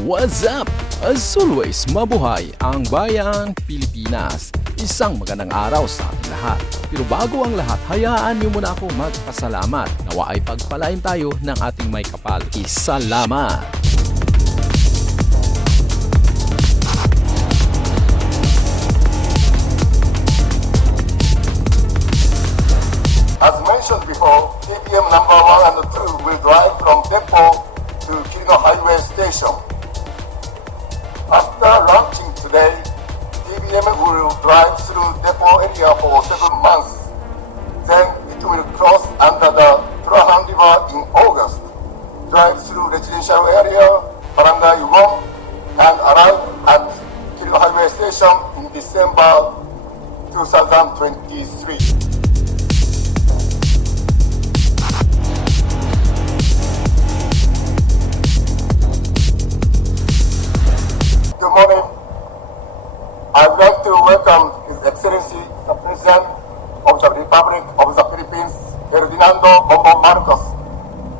what's up? As always, mabuhay ang bayang Pilipinas. Isang magandang araw sa ating lahat. Pero bago ang lahat, hayaan niyo muna ako magpasalamat. Nawa ay pagpalain tayo ng ating may kapal. Salamat! As mentioned before, TBM number 1 and 2 will drive from depot to Kirino Highway Station. After launching today, TBM will drive through depot area for 7 months. Then it will cross under the Turahan River in August, drive through residential area, Barangay Yugong, and arrive at Kirino Highway Station in December 2023. Good morning. I would like to welcome His Excellency, the President of the Republic of the Philippines, Ferdinando Bongbong Marcos.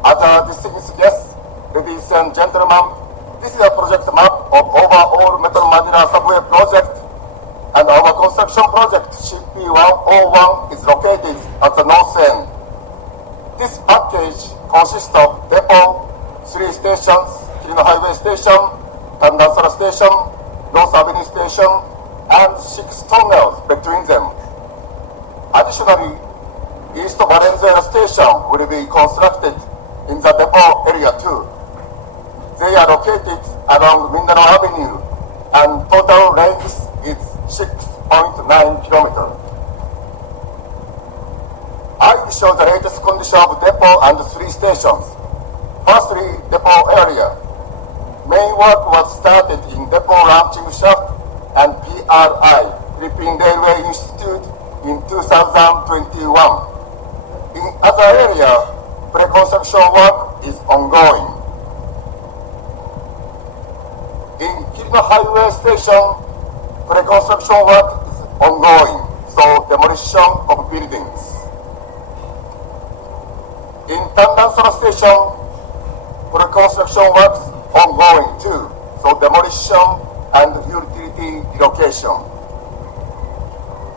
As a distinguished guest, ladies and gentlemen, this is a project map of overall Metro Manila subway project, and our construction project, CP101, is located at the north end. This package consists of depot, 3 stations, Kirino Highway Station, Tandansara Station, North Avenue Station, and 6 tunnels between them. Additionally, East Valenzuela Station will be constructed in the depot area too. They are located along Mindanao Avenue, and total length is 6.9 kilometers. I will show the latest condition of depot and 3 stations. Firstly, depot area. Main work was started in depot launching shaft and PRI, Philippine Railway Institute, in 2021. In other area, pre-construction work is ongoing. In Kirino Highway Station, pre-construction work is ongoing, so demolition of buildings. In Tandansara Station, pre-construction works ongoing too, so demolition and utility relocation.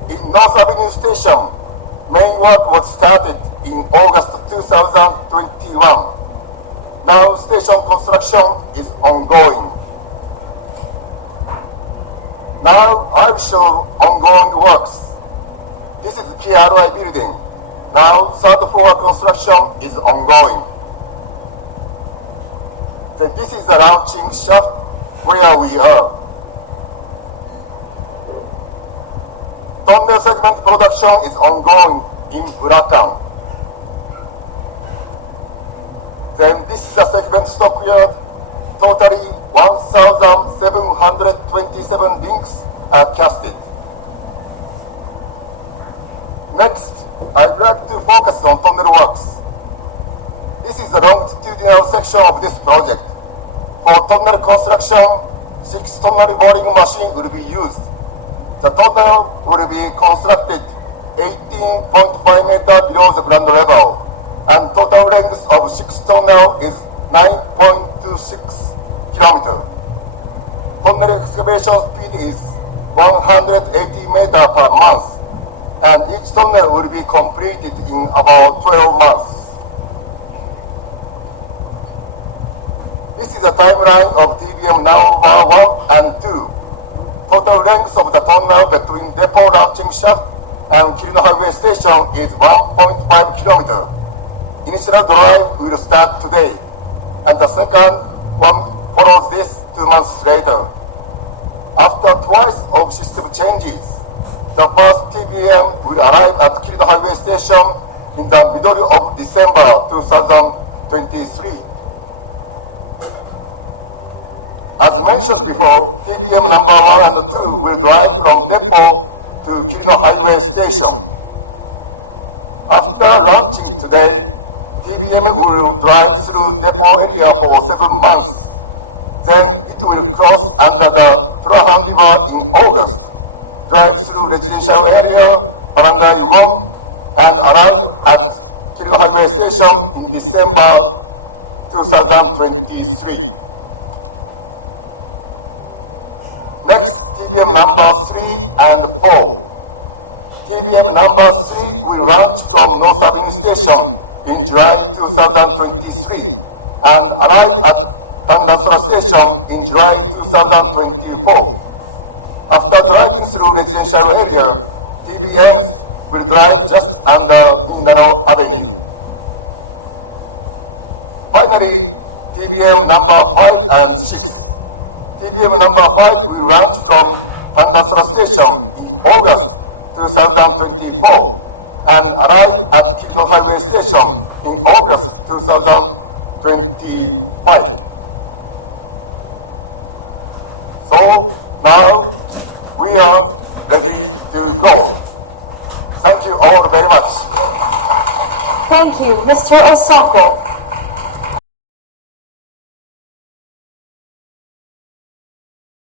In North Avenue Station, main work was started in August 2021. Now station construction is ongoing. Now I will show ongoing works. This is PRI building. Now 3rd floor construction is ongoing. Then this is the launching shaft where we are. Tunnel segment production is ongoing in Bulacan. Then this is the segment stockyard. Totally 1,727 links are casted. Next, I'd like to focus on tunnel works. This is the longitudinal section of this project. For tunnel construction, 6 tunnel boring machines will be used. The tunnel will be constructed 18.5 meters below the ground level, and total length of 6 tunnel is 9.26 kilometers. Tunnel excavation speed is 180 meters per month, and each tunnel will be completed in about 12 months. This is the timeline of TBM number 1 and 2. Total length of the tunnel between depot launching shaft and Kirino Highway Station is 1.5 kilometers. Initial drive will start today, and the second one follows this 2 months later. After twice of system changes, the first TBM will arrive at Kirino Highway Station in the middle of December 2023. As mentioned before, TBM number 1 and 2 will drive from depot to Kirino Highway Station. After launching today, TBM will drive through depot area for 7 months. Then it will cross under the Turahan River in August, drive through residential area, Barangay Yugong, and arrive at Kirino Highway Station in December 2023. TBM number 3 and 4. TBM number 3 will launch from North Avenue Station in July 2023 and arrive at Tandasura Station in July 2024. After driving through residential area, TBMs will drive just under Mindanao Avenue. Finally, TBM number 5 and 6. TBM number 5 will launch from Tandasura Station in August 2024 and arrive at Kirino Highway Station in August 2025. So now we are ready to go. Thank you all very much. Thank you, Mr. Osako.